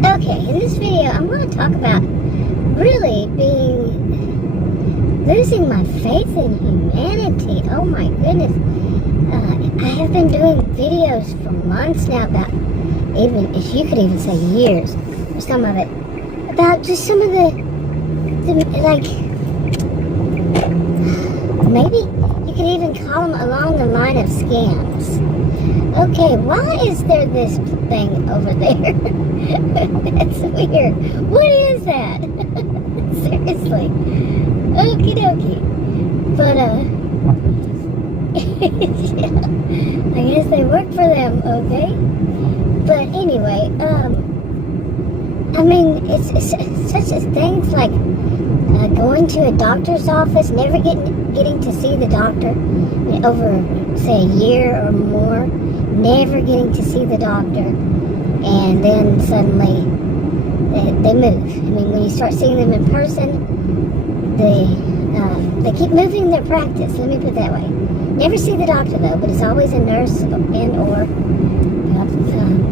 Okay, in this video, I'm going to talk about really losing my faith in humanity. Oh my goodness. I have been doing videos for months now about, even if you could even say years, or some of it, about just some of the like, maybe you could even call them along the line of scams. Okay, why is there this thing over there? That's weird. What is that? Seriously. Okie dokie. But, yeah, I guess they work for them, okay? But anyway, I mean, it's such as things like going to a doctor's office, never getting to see the doctor over, say, a year or more, never getting to see the doctor, and then suddenly they move. I mean, when you start seeing them in person, they keep moving their practice. Let me put it that way. Never see the doctor though, but it's always a nurse and or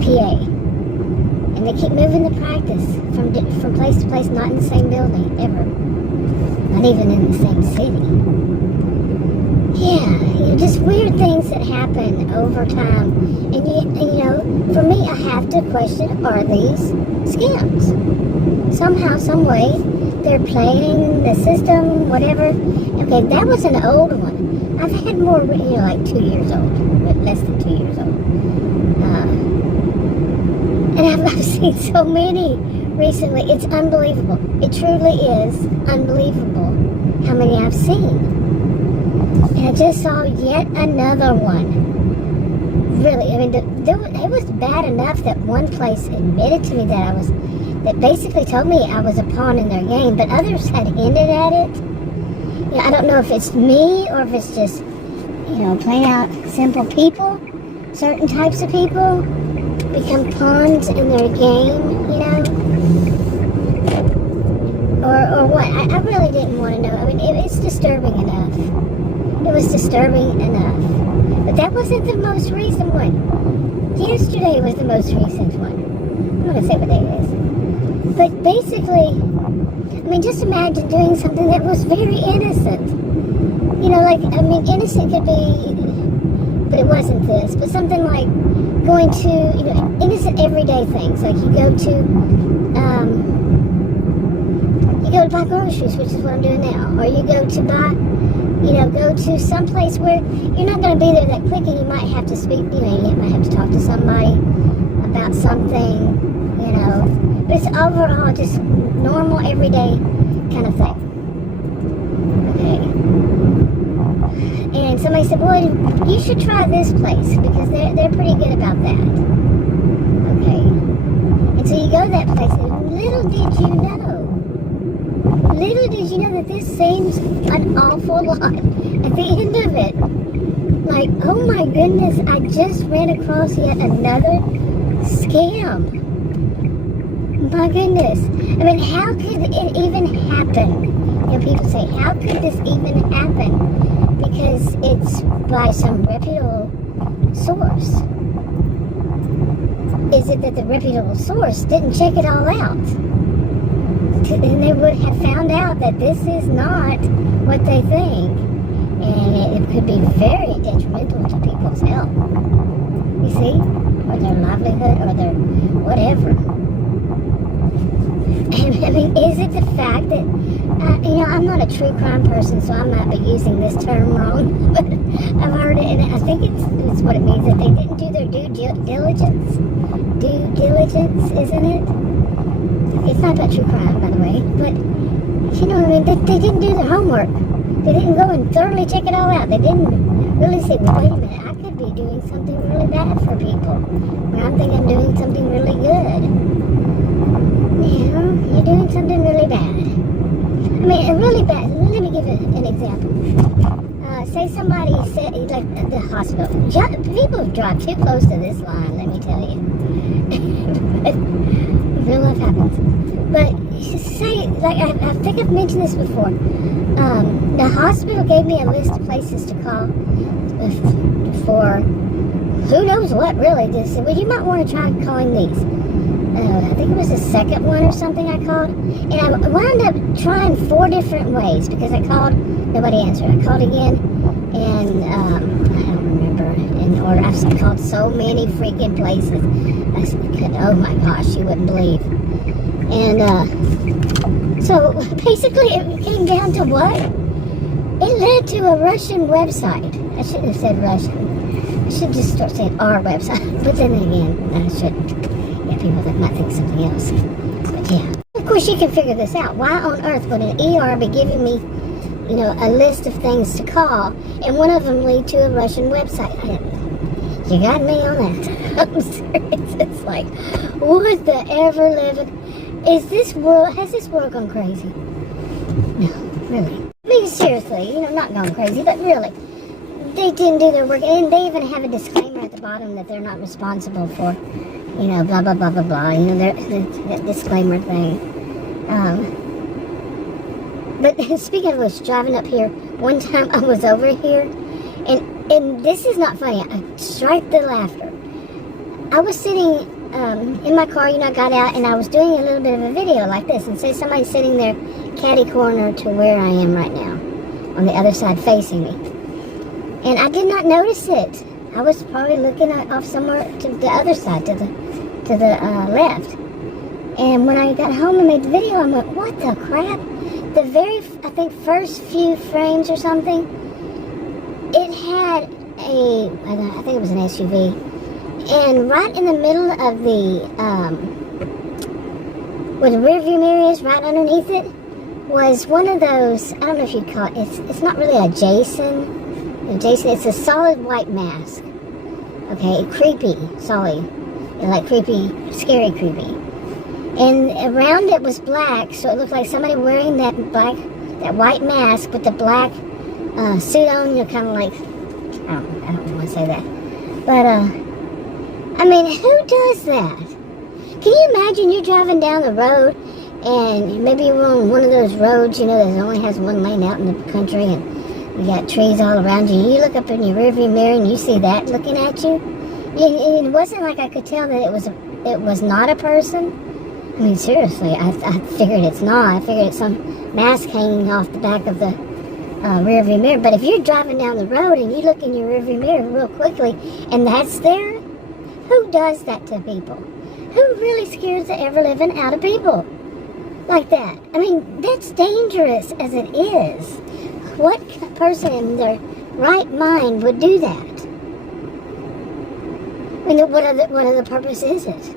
PA, and they keep moving the practice from place to place, not in the same building ever, not even in the same city. Yeah, just weird things that happen over time. And you know, for me, I have to question, are these scams? Somehow, some way, they're playing the system, whatever. Okay, that was an old one. I've had more, like 2 years old, but less than 2 years old. And I've seen so many recently. It's unbelievable. It truly is unbelievable how many I've seen. And I just saw yet another one. Really, I mean, it was bad enough that one place admitted to me that basically told me I was a pawn in their game, but others had hinted at it. I don't know if it's me or if it's just, plain out simple people. Certain types of people become pawns in their game, or what. I really didn't want to know. I mean, it's disturbing enough. It was disturbing enough. But that wasn't the most recent one. Yesterday was the most recent one. I'm not going to say what day it is. But basically, I mean, just imagine doing something that was very innocent. Innocent could be, but it wasn't this. But something like going to, innocent everyday things. Like you go to buy groceries, which is what I'm doing now. Or you go to buy, go to some place where you're not going to be there that quick, and you might have to speak, you might have to talk to somebody about something, but it's overall just normal, everyday kind of thing. Okay. And somebody said, well, you should try this place, because they're pretty good about that. Okay. And so you go to that place, and little did you know that this seems an awful lot at the end of it. Like, oh my goodness, I just ran across yet another scam. My goodness. I mean, how could it even happen? People say, how could this even happen? Because it's by some reputable source. Is it that the reputable source didn't check it all out? And they would have found out that this is not what they think, and it could be very detrimental to people's health, you see, or their livelihood, or their whatever. And I mean, is it the fact that, I'm not a true crime person, so I might be using this term wrong, but I've heard it, and I think it's what it means, that they didn't do their due diligence. Due diligence, isn't it? It's not about true crime, by the way, but, they didn't do their homework. They didn't go and thoroughly check it all out. They didn't really say, well, wait a minute, I could be doing something really bad for people, when I'm thinking I'm doing something really good. You're doing something really bad. I mean, really bad. Let me give an example. Say somebody said, like the hospital. People drive too close to this line, let me tell you. Real life happens. But say, like, I think I've mentioned this before. The hospital gave me a list of places to call for who knows what, really. They said, well, you might want to try calling these. I think it was the second one or something I called. And I wound up trying 4 different ways because I called, nobody answered. I called again, and I don't remember in order. I've called so many freaking places. I said, oh my gosh, you wouldn't believe. And so basically it came down to what? It led to a Russian website. I shouldn't have said Russian. I should just start saying our website. But then again, I shouldn't. Yeah, people that might think something else. But yeah. Of course, you can figure this out. Why on earth would an ER be giving me, you know, a list of things to call, and one of them lead to a Russian website? You got me on that. I'm serious. It's like, what the ever living? Has this world gone crazy? No, really. I mean, seriously, you know, not gone crazy, but really. They didn't do their work, and they even have a disclaimer at the bottom that they're not responsible for, you know, blah, blah, blah, blah, blah, you know, that disclaimer thing. But speaking of which, driving up here, one time I was over here, and this is not funny, I strike the laughter. I was sitting in my car, you know, I got out, and I was doing a little bit of a video like this, and say somebody's sitting there catty corner to where I am right now, on the other side facing me. And I did not notice it. I was probably looking off somewhere to the other side, to the left. And when I got home and made the video, I went, what the crap? The very, I think, first few frames or something, it had I think it was an SUV. And right in the middle of the, where the rear view mirror is, right underneath it, was one of those, I don't know if you'd call it, it's not really a Jason, it's a solid white mask. Okay, creepy, solid, like creepy, scary creepy. And around it was black, so it looked like somebody wearing that white mask with the black suit on, you know, kind of like, I don't want to say that. But, I mean, who does that? Can you imagine you're driving down the road, and maybe you're on one of those roads, you know, that only has one lane out in the country, and you got trees all around you. You look up in your rearview mirror and you see that looking at you. And it wasn't like I could tell that it was not a person. I mean, seriously, I figured it's not. I figured it's some mask hanging off the back of the rearview mirror. But if you're driving down the road and you look in your rearview mirror real quickly and that's there, who does that to people? Who really scares the ever living out of people like that? I mean, that's dangerous as it is. What person in their right mind would do that? I mean, what other purpose is it?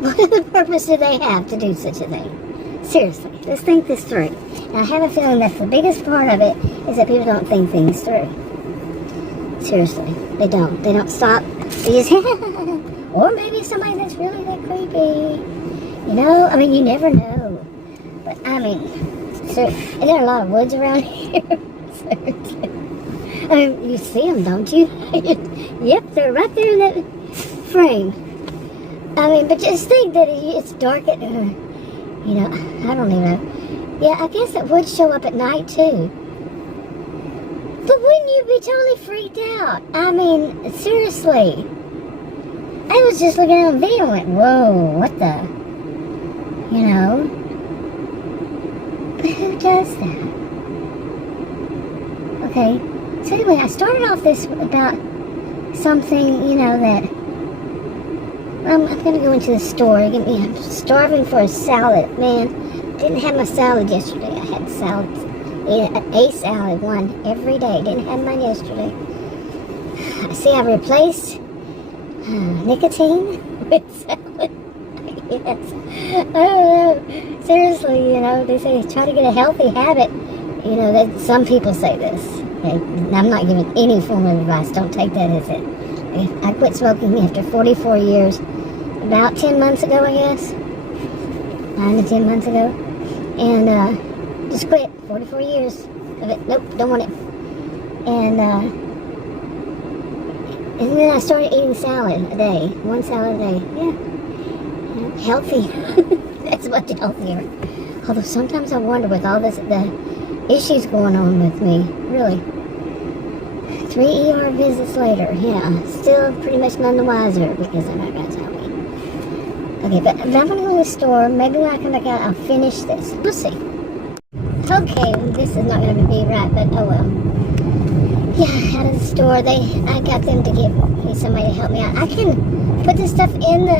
What other purpose do they have to do such a thing? Seriously, let's think this through. And I have a feeling that's the biggest part of it, is that people don't think things through. Seriously, they don't. They don't stop. They just, or maybe somebody that's really that creepy. You know, I mean, you never know. But, I mean, so, and there are a lot of woods around here. Seriously. I mean, you see them, don't you? Yep, they're right there in that frame. I mean, but just think that it's dark at, you know, I don't even know. Yeah, I guess it would show up at night, too. But wouldn't you be totally freaked out? I mean, seriously. I was just looking at a video and went, whoa, what the? You know? But who does that? Okay, so anyway, I started off this about something, you know, that I'm going to go into the store. I'm starving for a salad. Man, didn't have my salad yesterday. I had salad, a salad, one every day. Didn't have mine yesterday. See, I replaced nicotine with salad. Yes. Seriously, you know, they say try to get a healthy habit. You know, that some people say this. Okay? I'm not giving any form of advice. Don't take that as it. I quit smoking after 44 years. About 10 months ago, I guess. 9 to 10 months ago. And just quit. 44 years of it. Nope, don't want it. And then I started eating salad a day. One salad a day. Yeah. Healthy. That's much healthier. Although sometimes I wonder with all the issues going on with me. Really. 3 ER visits later. Yeah. Still pretty much none the wiser because I'm not going to tell me. Okay, but I'm gonna go to the store. Maybe when I come back out, I'll finish this. We'll see. Okay, this is not gonna be right, but oh well. Yeah, out of the store, I got them to get me somebody to help me out. I can put this stuff in the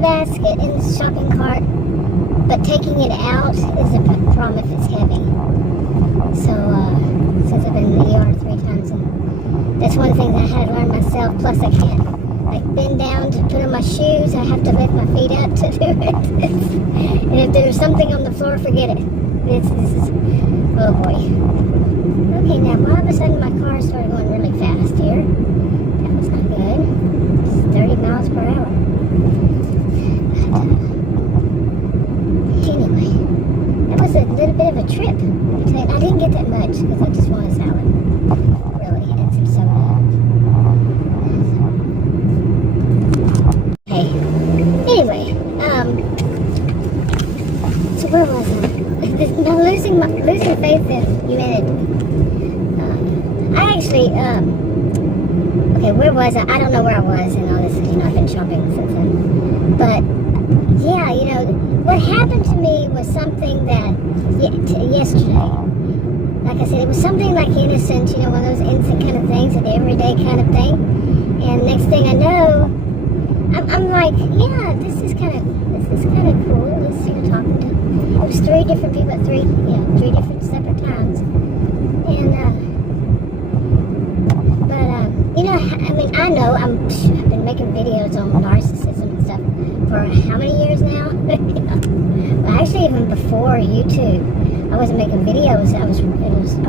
basket, in the shopping cart, but taking it out is a problem if it's heavy. So, since I've been in the ER 3 times, and that's one thing that I had to learn myself. Plus, I can't bend down to put on my shoes. I have to lift my feet up to do it. And if there's something on the floor, forget it. This is, oh boy. Okay, now all of a sudden my car started going really fast here. That was not good. It's 30 miles per hour. Anyway, that was a little bit of a trip. I didn't get that much because I just wanted salad. Really, and some soda. Hey. Anyway, so where was I? Now losing faith in humanity. I actually, okay, where was I? I don't know where I was and all this. I've been shopping since then. But yeah, what happened to me was something that yesterday, like I said, it was something like innocent, one of those innocent kind of things, an everyday kind of thing. And next thing I know, I'm like, yeah, this is kind of cool. At least talking to. It was 3 different people at 3 different separate times, and I know I've been making videos on narcissism and stuff for how many years now? Well, actually, even before YouTube, I wasn't making videos. I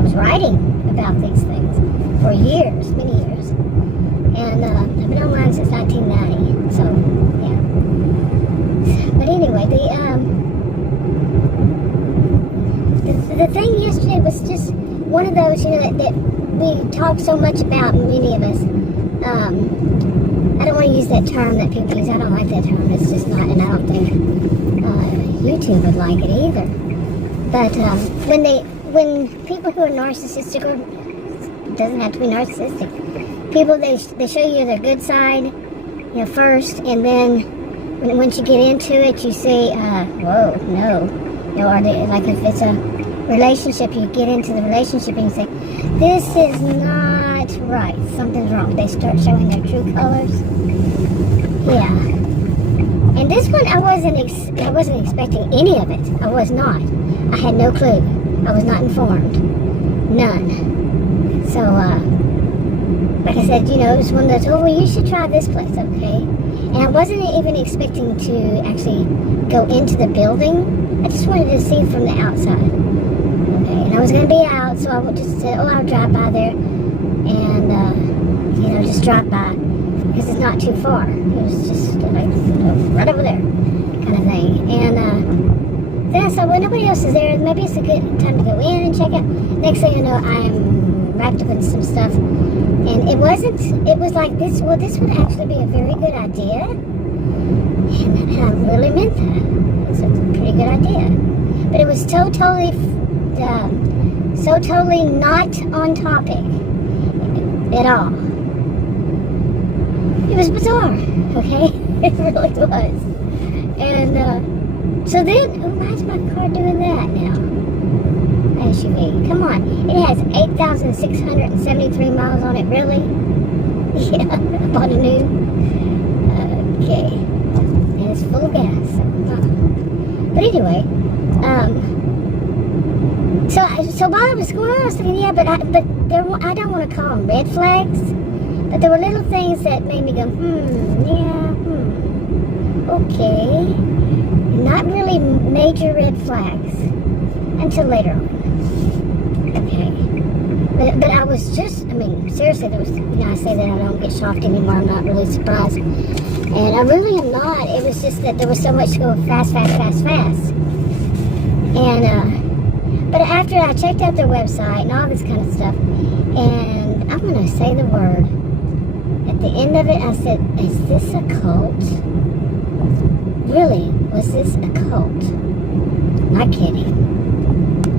was writing about these things for years, many years, and I've been online since 1990. So yeah. But anyway, the thing yesterday was just one of those, that we talk so much about, many of us. I don't want to use that term that people use. I don't like that term. It's just not, and I don't think YouTube would like it either. But when people who are narcissistic, or it doesn't have to be narcissistic, people they show you their good side, first, and then once you get into it, you say, whoa, no, or like if it's a relationship, you get into the relationship and you say, this is not right, something's wrong. They start showing their true colors. Yeah. And this one, I wasn't expecting any of it. I was not. I had no clue. I was not informed. None. So, like I said, it was one of those, oh, well, you should try this place, okay? And I wasn't even expecting to actually go into the building. I just wanted to see it from the outside. Okay, and I was going to be out, so I would just say, oh, I'll drive by there and, just drive by because it's not too far. It was just like, right over there kind of thing. And then I thought, well, nobody else is there. Maybe it's a good time to go in and check out. Next thing I know, I'm wrapped up in some stuff. And it was like this, well, this would actually be a very good idea. And I really meant that. It's a pretty good idea. But it was so totally not on topic at all. It was bizarre, okay? It really was. And so then, why is my car doing that now? SUV, come on. It has 8,673 miles on it, really? Yeah, I bought a new. Okay. And it's full of gas. But anyway, so while I was going on, I was thinking, yeah, but I don't want to call them red flags, but there were little things that made me go, okay. Not really major red flags until later on. Okay. But I was just, seriously, there was, I say that I don't get shocked anymore. I'm not really surprised. And I really am not. It was just that there was so much to go fast. And, but after I checked out their website and all this kind of stuff, and I'm going to say the word. At the end of it, I said, is this a cult? Really? Was this a cult? Not kidding.